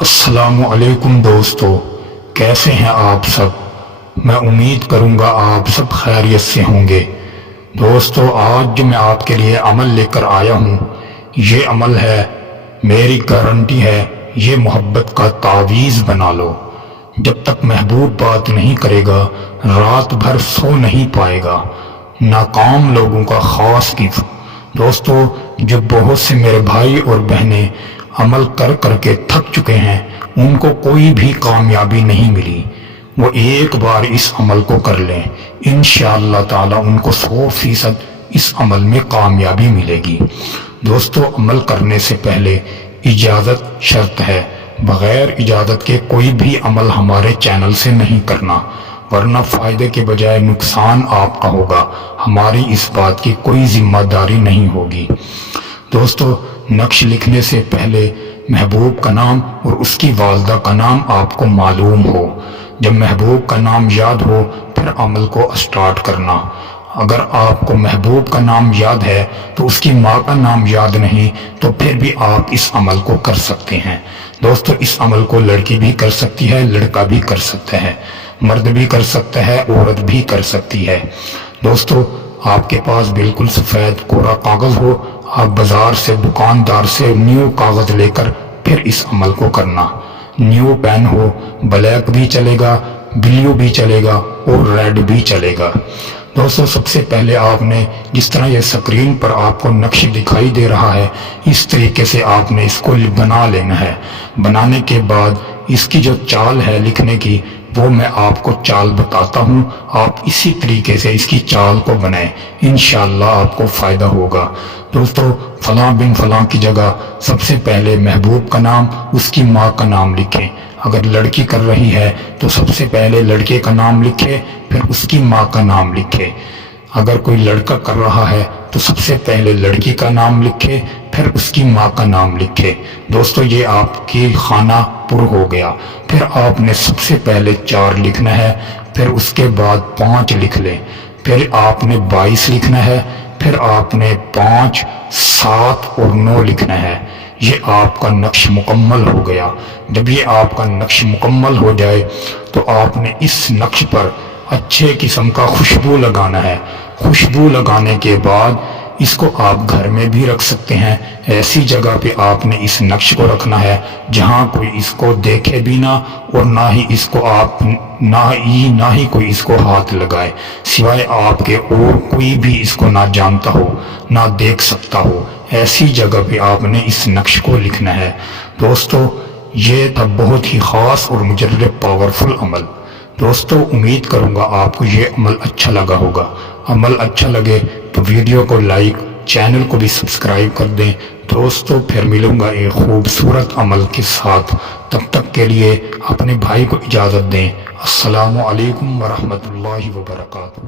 السلام علیکم دوستو، کیسے ہیں آپ سب؟ میں امید کروں گا آپ سب خیریت سے ہوں گے۔ دوستو، آج جو میں آپ کے لیے عمل لے کر آیا ہوں، یہ عمل ہے، میری گارنٹی ہے، یہ محبت کا تعویذ بنا لو۔ جب تک محبوب بات نہیں کرے گا، رات بھر سو نہیں پائے گا۔ ناکام لوگوں کا خاص گفٹ۔ دوستو، جو بہت سے میرے بھائی اور بہنیں عمل کر کر کے تھک چکے ہیں، ان کو کوئی بھی کامیابی نہیں ملی، وہ ایک بار اس عمل کو کر لیں، انشاءاللہ تعالی ان کو 100% اس عمل میں کامیابی ملے گی۔ دوستو، عمل کرنے سے پہلے اجازت شرط ہے، بغیر اجازت کے کوئی بھی عمل ہمارے چینل سے نہیں کرنا، ورنہ فائدے کے بجائے نقصان آپ کا ہوگا، ہماری اس بات کی کوئی ذمہ داری نہیں ہوگی۔ دوستو، نقش لکھنے سے پہلے محبوب کا نام اور اس کی والدہ کا نام آپ کو معلوم ہو۔ جب محبوب کا نام یاد ہو، پھر عمل کو اسٹارٹ کرنا۔ اگر آپ کو محبوب کا نام یاد ہے تو اس کی ماں کا نام یاد نہیں، تو پھر بھی آپ اس عمل کو کر سکتے ہیں۔ دوستو، اس عمل کو لڑکی بھی کر سکتی ہے، لڑکا بھی کر سکتا ہے، مرد بھی کر سکتا ہے، عورت بھی کر سکتی ہے۔ دوستو، آپ کے پاس بالکل سفید کوڑا کاغذ ہو، آپ بازار سے، دکاندار سے نیو کاغذ لے کر پھر اس عمل کو کرنا۔ نیو پین ہو، بلیک بھی چلے گا، بلیو بھی چلے گا اور ریڈ بھی چلے گا۔ دوستو، سب سے پہلے آپ نے جس طرح یہ سکرین پر آپ کو نقش دکھائی دے رہا ہے، اس طریقے سے آپ نے اس کو بنا لینا ہے۔ بنانے کے بعد اس کی جو چال ہے لکھنے کی، وہ میں آپ کو چال بتاتا ہوں، آپ اسی طریقے سے اس کی چال کو بنائیں، انشاءاللہ آپ کو فائدہ ہوگا۔ دوستو، فلاں بن فلاں کی جگہ سب سے پہلے محبوب کا نام، اس کی ماں کا نام لکھیں۔ اگر لڑکی کر رہی ہے تو سب سے پہلے لڑکے کا نام لکھے، پھر اس کی ماں کا نام لکھے۔ اگر کوئی لڑکا کر رہا ہے تو سب سے پہلے لڑکی کا نام لکھے، پھر اس کی ماں کا نام لکھے۔ دوستو، یہ آپ کی خانہ پر ہو گیا۔ پھر آپ نے سب سے پہلے 4 لکھنا ہے، پھر اس کے بعد 5 لکھ لیں، پھر آپ نے 22 لکھنا ہے، پھر آپ نے 5، 7 اور 9 لکھنا ہے۔ یہ آپ کا نقش مکمل ہو گیا۔ جب یہ آپ کا نقش مکمل ہو جائے تو آپ نے اس نقش پر اچھے قسم کا خوشبو لگانا ہے۔ خوشبو لگانے کے بعد اس کو آپ گھر میں بھی رکھ سکتے ہیں۔ ایسی جگہ پہ آپ نے اس نقش کو رکھنا ہے جہاں کوئی اس کو دیکھے بھی نہ، اور نہ ہی کوئی اس کو ہاتھ لگائے، سوائے آپ کے اور کوئی بھی اس کو نہ جانتا ہو، نہ دیکھ سکتا ہو۔ ایسی جگہ پہ آپ نے اس نقش کو لکھنا ہے۔ دوستو، یہ تھا بہت ہی خاص اور مجرب پاورفل عمل۔ دوستو، امید کروں گا آپ کو یہ عمل اچھا لگا ہوگا۔ عمل اچھا لگے تو ویڈیو کو لائک، چینل کو بھی سبسکرائب کر دیں۔ دوستو، پھر ملوں گا ایک خوبصورت عمل کے ساتھ، تب تک کے لیے اپنے بھائی کو اجازت دیں۔ السلام علیکم ورحمۃ اللہ وبرکاتہ۔